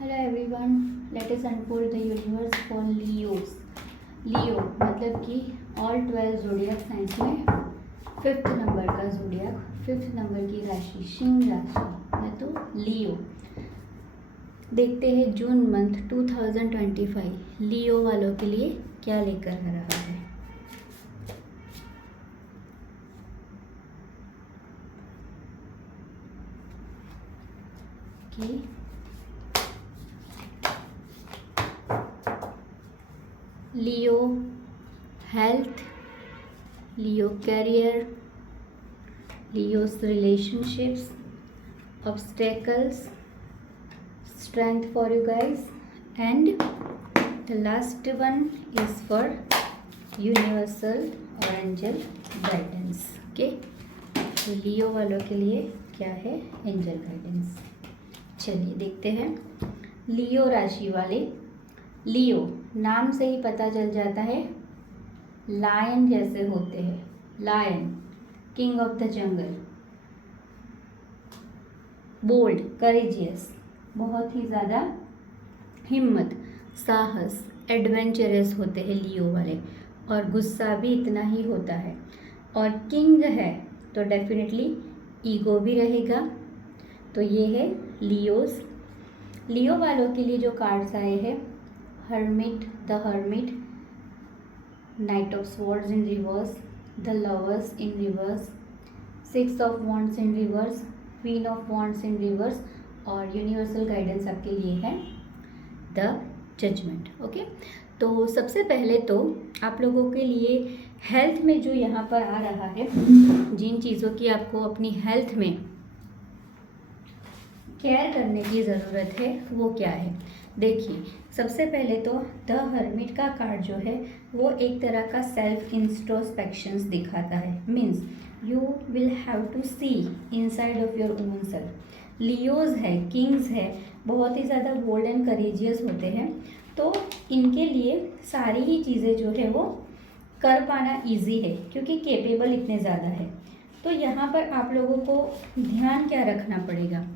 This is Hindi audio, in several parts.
Hello everyone, let us unfold the universe for Leos. Leo मतलब कि ऑल 12 जोडियक साइंस में फिफ्थ नंबर का जोडियक, फिफ्थ नंबर की राशि सिंह राशि है तो लियो। देखते हैं जून मंथ 2025 लियो वालों के लिए क्या लेकर आ रहा है। कि लियो health, Leo career, लियो's relationships, obstacles, strength for you guys, and the last one is for universal or angel guidance. Okay, तो लियो वालों के लिए क्या है एंजल गाइडेंस। चलिए देखते हैं। लियो राशि वाले, लियो नाम से ही पता चल जाता है लायन जैसे होते हैं। Lion, king of the jungle, bold, courageous, बहुत ही ज़्यादा हिम्मत, साहस, एडवेंचरस होते हैं लियो वाले, और गुस्सा भी इतना ही होता है। और किंग है तो डेफिनेटली ईगो भी रहेगा। तो ये है लियोस। लियो वालों के लिए जो कार्ड्स आए हैं, hermit, the hermit, night of swords in reverse, the lovers in reverse, six of wands in reverse, queen of wands in reverse, और यूनिवर्सल गाइडेंस आपके लिए है द जजमेंट। ओके, तो सबसे पहले तो आप लोगों के लिए हेल्थ में जो यहाँ पर आ रहा है, जिन चीज़ों की आपको अपनी हेल्थ में केयर करने की ज़रूरत है वो क्या है। देखिए, सबसे पहले तो द हर्मिट का कार्ड जो है वो एक तरह का सेल्फ इंट्रोस्पेक्शंस दिखाता है। Means you will have to see inside of your own self. Leos है, किंग्स है, बहुत ही ज़्यादा बोल्ड एंड करेजियस होते हैं, तो इनके लिए सारी ही चीज़ें जो है वो कर पाना इजी है क्योंकि केपेबल इतने ज़्यादा है। तो यहाँ पर आप लोगों को ध्यान क्या रखना पड़ेगा।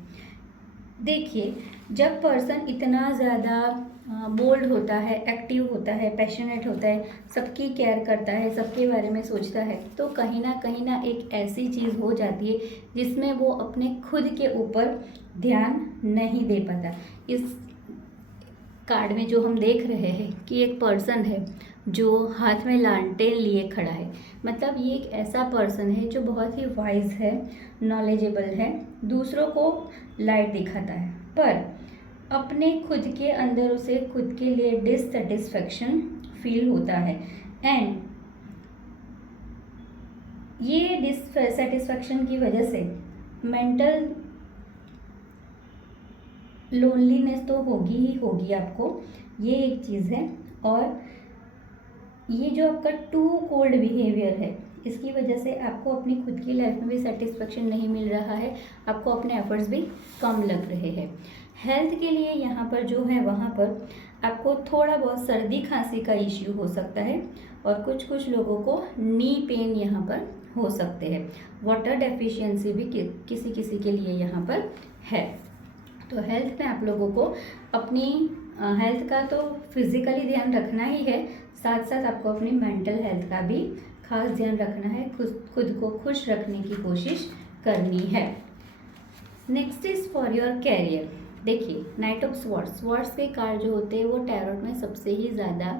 देखिए, जब पर्सन इतना ज़्यादा बोल्ड होता है, एक्टिव होता है, पैशनेट होता है, सबकी केयर करता है, सबके बारे में सोचता है, तो कहीं ना एक ऐसी चीज़ हो जाती है जिसमें वो अपने खुद के ऊपर ध्यान नहीं दे पाता। इस कार्ड में जो हम देख रहे हैं कि एक पर्सन है जो हाथ में लालटेन लिए खड़ा है, मतलब ये एक ऐसा पर्सन है जो बहुत ही वाइज है, नॉलेजेबल है, दूसरों को लाइट दिखाता है, पर अपने खुद के अंदर उसे खुद के लिए डिससेटिस्फैक्शन फील होता है। एंड ये डिससेटिस्फैक्शन की वजह से मेंटल लोनलीनेस तो होगी ही होगी आपको, ये एक चीज़ है। और ये जो आपका टू कोल्ड बिहेवियर है, इसकी वजह से आपको अपनी खुद की लाइफ में भी सेटिस्फेक्शन नहीं मिल रहा है, आपको अपने एफर्ट्स भी कम लग रहे हैं। हेल्थ के लिए यहाँ पर जो है वहाँ पर आपको थोड़ा बहुत सर्दी खांसी का इश्यू हो सकता है, और कुछ लोगों को नी पेन यहाँ पर हो सकते हैं। वाटर डेफिशिएंसी भी किसी किसी के लिए यहाँ पर है। तो हेल्थ में आप लोगों को अपनी हेल्थ का तो फिजिकली ध्यान रखना ही है, साथ साथ आपको अपनी मेंटल हेल्थ का भी खास ध्यान रखना है, खुद को खुश रखने की कोशिश करनी है। Next is for your career. देखिए, नाइट ऑफ स्वॉर्ड्स, स्वॉर्ड्स के कार्ड जो होते हैं वो टैरोट में सबसे ही ज़्यादा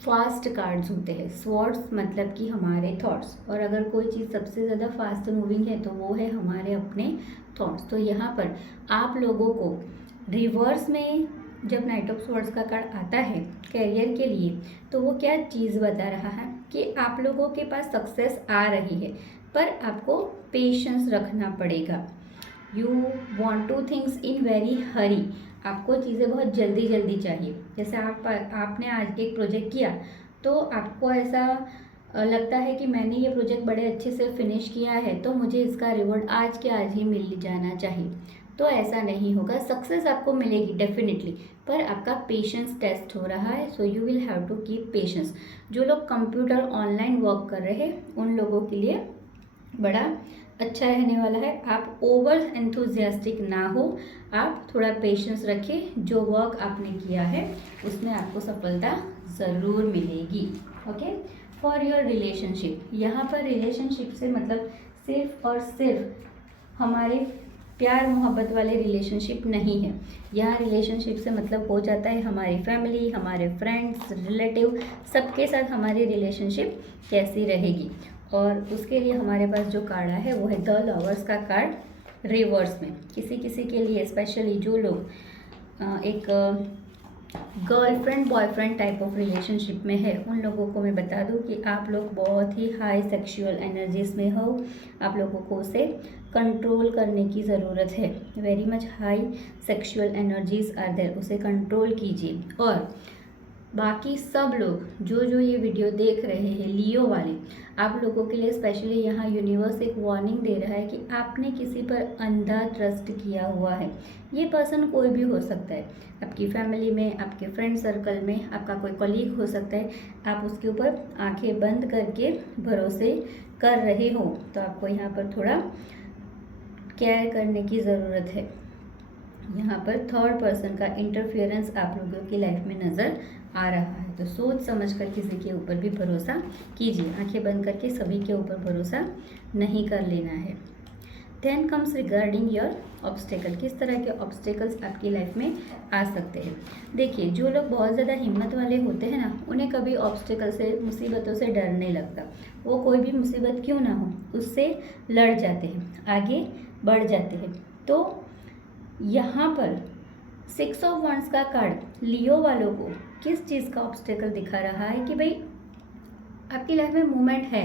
फास्ट कार्ड्स होते हैं। स्वॉर्ड्स मतलब कि हमारे थॉट्स, और अगर कोई चीज़ सबसे ज़्यादा फास्ट मूविंग है तो वो है हमारे अपने थॉट्स। तो यहाँ पर आप लोगों को रिवर्स में जब नाइट ऑफ स्वॉर्ड्स का कार्ड आता है कैरियर के लिए, तो वो क्या चीज़ बता रहा है कि आप लोगों के पास सक्सेस आ रही है, पर आपको पेशेंस रखना पड़ेगा। You want to things in very hurry, आपको चीज़ें बहुत जल्दी जल्दी चाहिए। जैसे आपने आज एक प्रोजेक्ट किया तो आपको ऐसा लगता है कि मैंने ये प्रोजेक्ट बड़े अच्छे से फिनिश किया है तो मुझे इसका रिवॉर्ड आज के आज ही मिल जाना चाहिए, तो ऐसा नहीं होगा। सक्सेस आपको मिलेगी डेफिनेटली, पर आपका पेशेंस टेस्ट हो रहा है, so you will have to keep patience. जो लोग कंप्यूटर ऑनलाइन वर्क कर रहे हैं उन लोगों के लिए बड़ा अच्छा रहने वाला है। आप ओवर एंथुजियास्टिक ना हो, आप थोड़ा पेशेंस रखें। जो वर्क आपने किया है उसमें आपको सफलता ज़रूर मिलेगी। ओके, फॉर योर रिलेशनशिप, यहाँ पर रिलेशनशिप से मतलब सिर्फ और सिर्फ हमारे प्यार मोहब्बत वाले रिलेशनशिप नहीं है। यहाँ रिलेशनशिप से मतलब हो जाता है हमारी फैमिली, हमारे फ्रेंड्स, रिलेटिव, सबके साथ हमारी रिलेशनशिप कैसी रहेगी। और उसके लिए हमारे पास जो कार्ड है वो है द लवर्स का कार्ड रिवर्स में। किसी किसी के लिए स्पेशली जो लोग एक girlfriend boyfriend type of relationship में है, उन लोगों को मैं बता दूं कि आप लोग बहुत ही हाई सेक्सुअल एनर्जीज में हो। आप लोगों को उसे कंट्रोल करने की ज़रूरत है। Very much high sexual energies are there, उसे कंट्रोल कीजिए। और बाकी सब लोग जो जो ये वीडियो देख रहे हैं, लियो वाले, आप लोगों के लिए स्पेशली यहाँ यूनिवर्स एक वार्निंग दे रहा है कि आपने किसी पर अंधा ट्रस्ट किया हुआ है। ये पर्सन कोई भी हो सकता है, आपकी फैमिली में, आपके फ्रेंड सर्कल में, आपका कोई कलीग हो सकता है। आप उसके ऊपर आंखें बंद करके भरोसे कर रहे हो, तो आपको यहाँ पर थोड़ा केयर करने की ज़रूरत है। यहाँ पर थर्ड पर्सन का इंटरफेरेंस आप लोगों की लाइफ में नज़र आ रहा है, तो सोच समझ कर किसी के ऊपर भी भरोसा कीजिए। आंखें बंद करके सभी के ऊपर भरोसा नहीं कर लेना है। Then comes regarding your obstacle, किस तरह के ऑब्स्टेकल्स आपकी लाइफ में आ सकते हैं। देखिए, जो लोग बहुत ज़्यादा हिम्मत वाले होते हैं ना, उन्हें कभी ऑब्स्टेकल से, मुसीबतों से डर नहीं लगता। वो कोई भी मुसीबत क्यों ना हो उससे लड़ जाते हैं, आगे बढ़ जाते हैं। तो यहाँ पर 6 ऑफ वंड्स का कार्ड लियो वालों को किस चीज़ का ऑब्स्टेकल दिखा रहा है कि भाई आपकी लाइफ में मूवमेंट है,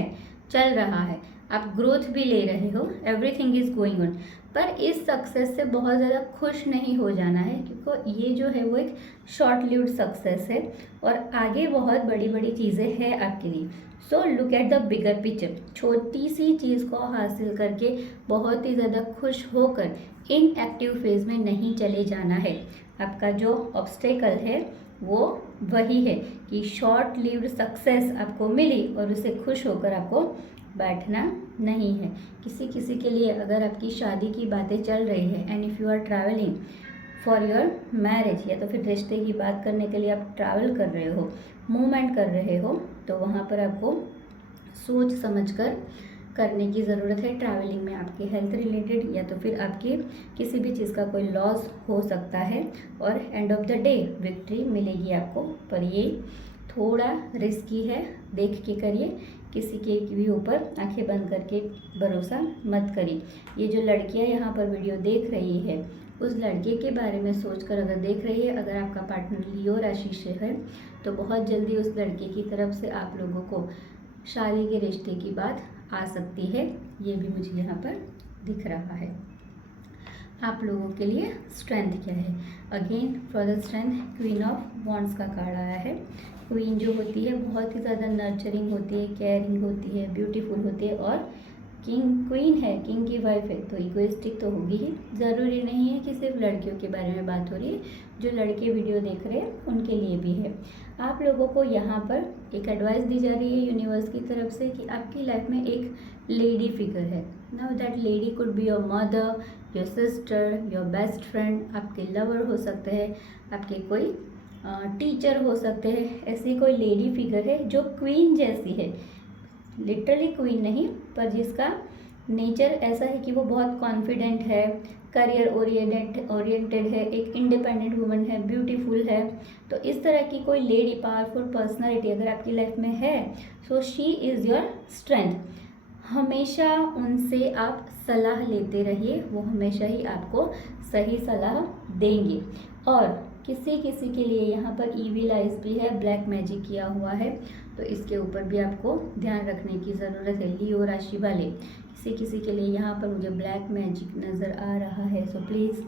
चल रहा है, आप ग्रोथ भी ले रहे हो, एवरीथिंग इज गोइंग ऑन, पर इस सक्सेस से बहुत ज़्यादा खुश नहीं हो जाना है, क्योंकि ये जो है वो एक शॉर्ट लिव्ड सक्सेस है और आगे बहुत बड़ी बड़ी चीज़ें हैं आपके लिए। So look at the bigger picture. छोटी सी चीज़ को हासिल करके बहुत ही ज़्यादा खुश होकर इनएक्टिव फेज में नहीं चले जाना है। आपका जो ऑब्स्टेकल है वो वही है कि शॉर्ट लिव्ड सक्सेस आपको मिली और उसे खुश होकर आपको बैठना नहीं है। किसी किसी के लिए अगर आपकी शादी की बातें चल रही है and if you are travelling for your marriage, या तो फिर रिश्ते की बात करने के लिए आप ट्रैवल कर रहे हो, मूवमेंट कर रहे हो, तो वहाँ पर आपको सोच समझकर करने की ज़रूरत है। ट्रैवलिंग में आपके हेल्थ रिलेटेड या तो फिर आपकी किसी भी चीज़ का कोई लॉस हो सकता है और end of the day victory मिलेगी आपको, पर ये थोड़ा रिस्की है, देख के करिए। किसी के भी ऊपर आंखें बंद करके भरोसा मत करिए। ये जो लड़कियां यहाँ पर वीडियो देख रही है, उस लड़के के बारे में सोचकर अगर देख रही है, अगर आपका पार्टनर लियो राशि से है, तो बहुत जल्दी उस लड़के की तरफ से आप लोगों को शादी के रिश्ते की बात आ सकती है। ये भी मुझे यहाँ पर दिख रहा है। आप लोगों के लिए स्ट्रेंथ क्या है? Again for the strength, queen of wands का कार्ड आया है। क्वीन जो होती है बहुत ही ज़्यादा नर्चरिंग होती है, केयरिंग होती है, ब्यूटीफुल होती है, और किंग क्वीन है, किंग की वाइफ है, तो इगोइस्टिक तो होगी ही। ज़रूरी नहीं है कि सिर्फ लड़कियों के बारे में बात हो रही है, जो लड़के वीडियो देख रहे हैं उनके लिए भी है। आप लोगों को यहाँ पर एक एडवाइस दी जा रही है यूनिवर्स की तरफ से कि आपकी लाइफ में एक लेडी फिगर है। Now that lady could be your mother, your sister, your best friend, आपके लवर हो सकते हैं, आपके कोई टीचर हो सकते हैं। ऐसी कोई लेडी फिगर है जो क्वीन जैसी है, लिटरली क्वीन नहीं, पर जिसका नेचर ऐसा है कि वो बहुत कॉन्फिडेंट है, करियर ओरिएंटेड है, एक इंडिपेंडेंट वुमन है, ब्यूटीफुल है। तो इस तरह की कोई लेडी, पावरफुल पर्सनालिटी अगर आपकी लाइफ में है, so she is your strength. हमेशा उनसे आप सलाह लेते रहिए, वो हमेशा ही आपको सही सलाह देंगे। और किसी किसी के लिए यहाँ पर ईविल आइज भी है, ब्लैक मैजिक किया हुआ है, तो इसके ऊपर भी आपको ध्यान रखने की ज़रूरत है। लियो राशि वाले, किसी किसी के लिए यहाँ पर मुझे ब्लैक मैजिक नज़र आ रहा है, so please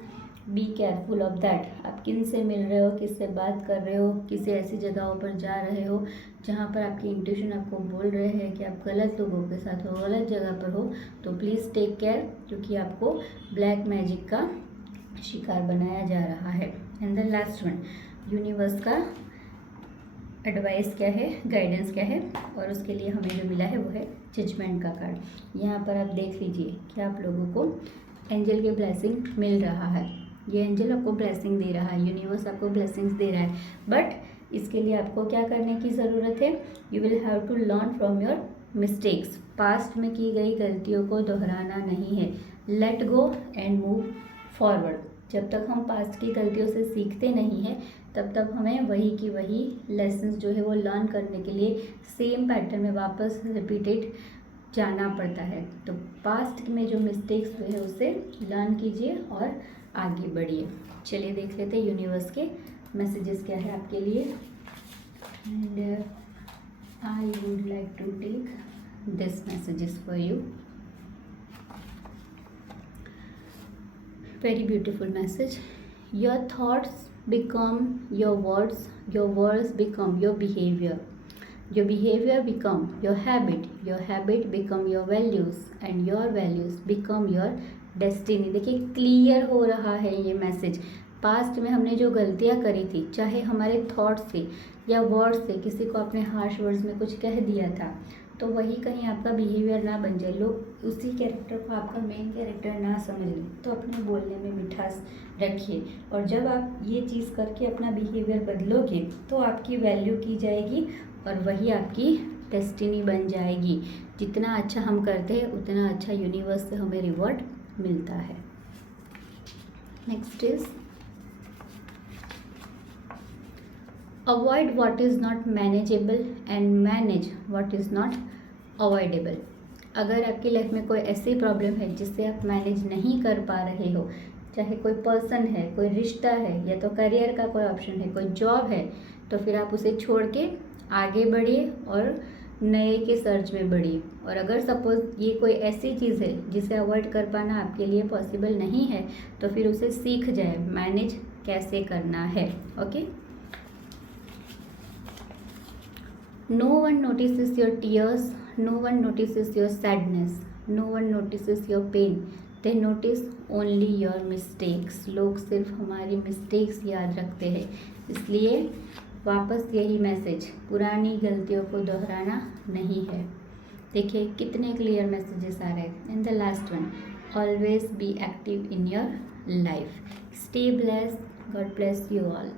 be careful of that. आप किन से मिल रहे हो, किससे बात कर रहे हो, किसी ऐसी जगहों पर जा रहे हो जहाँ पर आपकी इंट्यूशन आपको बोल रहे हैं कि आप गलत लोगों के साथ हो, गलत जगह पर हो, तो प्लीज़ टेक केयर, क्योंकि आपको ब्लैक मैजिक का शिकार बनाया जा रहा है। And the last one, universe का एडवाइस क्या है, गाइडेंस क्या है, और उसके लिए हमें जो मिला है वो है जजमेंट का कार्ड। यहाँ पर आप देख लीजिए कि आप लोगों को एंजल के ब्लेसिंग मिल रहा है। ये एंजल आपको ब्लेसिंग दे रहा है, यूनिवर्स आपको ब्लेसिंग्स दे रहा है, बट इसके लिए आपको क्या करने की ज़रूरत है? You will have to learn from your mistakes. Past में की गई गलतियों को दोहराना नहीं है। Let go and move forward. जब तक हम पास्ट की गलतियों से सीखते नहीं हैं तब तक हमें वही की वही लेसन्स जो है वो लर्न करने के लिए सेम पैटर्न में वापस रिपीटेड जाना पड़ता है। तो पास्ट में जो मिस्टेक्स हुए हैं उससे लर्न कीजिए और आगे बढ़िए। चलिए देख लेते हैं यूनिवर्स के मैसेजेस क्या है आपके लिए। And I would like to take this messages for you. Very beautiful message. Your thoughts become your words become your behavior become your habit become your values, and your values become your destiny। देखिए क्लियर हो रहा है ये मैसेज। पास्ट में हमने जो गलतियाँ करी थी, चाहे हमारे थॉट्स से या वर्ड्स से, किसी को अपने हार्श वर्ड्स में कुछ कह दिया था, तो वही कहीं आपका बिहेवियर ना बन जाए, लोग उसी कैरेक्टर को आपका मेन कैरेक्टर ना समझ लें। तो अपने बोलने में मिठास रखिए, और जब आप ये चीज़ करके अपना बिहेवियर बदलोगे तो आपकी वैल्यू की जाएगी और वही आपकी डेस्टिनी बन जाएगी। जितना अच्छा हम करते हैं उतना अच्छा यूनिवर्स से हमें रिवॉर्ड मिलता है। Next is avoid what is not manageable and manage what is not avoidable. अगर आपकी लाइफ में कोई ऐसी प्रॉब्लम है जिससे आप मैनेज नहीं कर पा रहे हो, चाहे कोई पर्सन है, कोई रिश्ता है, या तो करियर का कोई ऑप्शन है, कोई जॉब है, तो फिर आप उसे छोड़ के आगे बढ़िए और नए के सर्च में बढ़िए। और अगर सपोज ये कोई ऐसी चीज़ है जिसे अवॉइड कर पाना आपके लिए पॉसिबल नहीं है, तो फिर उसे सीख जाए मैनेज कैसे करना है। Okay. No one notices your tears, no one notices your sadness, no one notices your pain. They notice only your mistakes. लोग सिर्फ हमारी मिस्टेक्स याद रखते हैं। इसलिए वापस यही मैसेज, पुरानी गलतियों को दोहराना नहीं है। देखिए कितने क्लियर मैसेजेस आ रहे हैं। And the last one, always be active in your life. Stay blessed, God bless you all.